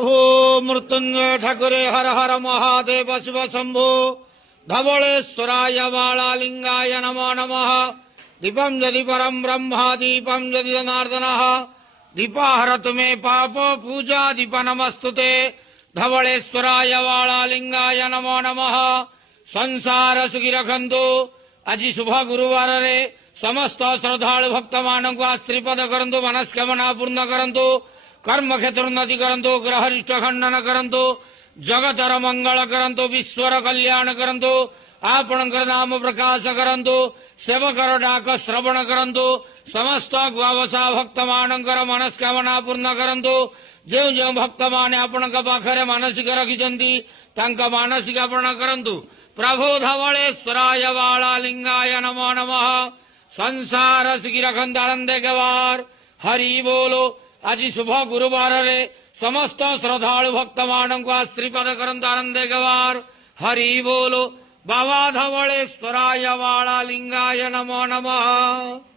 हो मृत्युंजय ठाकुरे हर हर महादेव शिव शंभो धवलेश्वराय बालालिंगाय नमो नमः। दीपं यदि परम ब्रह्म दीपं यदि जनार्दनः दीपाहरतु मे पाप पूजा दीप नमस्तुते। धवलेश्वराय बालालिंगाय नमो नमः। संसार सुखी रखंतु। आज शुभ गुरुवार रे समस्त श्रद्धालु भक्त मान को आश्रीपद करंतु, मनस्कामना पूर्ण करंतु, कर्म क्षेत्र उन्नति करंतु, ग्रहरिष्ट खंडन करंतु, जगतर मंगल करंतु, विश्वर कल्याण करंतु, आपणकर नाम प्रकाश करंतु, सेवकर डाक श्रवण करंतु, समस्त ग्वावसा भक्त मानकर मनस्कामना पूर्ण करंतु। जो जो भक्त माने आपणक पाखरे मानसिक रखिछंती तांका मानसिक पूर्ण करंतु। प्रभु धवलेश्वराय बालालिंगाय नमो नमः। संसार सुखी रखंत आनंदे गवार हरि बोलो। आज शुभ गुरुवार रे समस्त श्रद्धालु भक्त मान को आश्रीपद करंतु, आनंदे गवार हरि बोलो। बाबा धवलेश्वराय बालालिंगाय नमो नमः।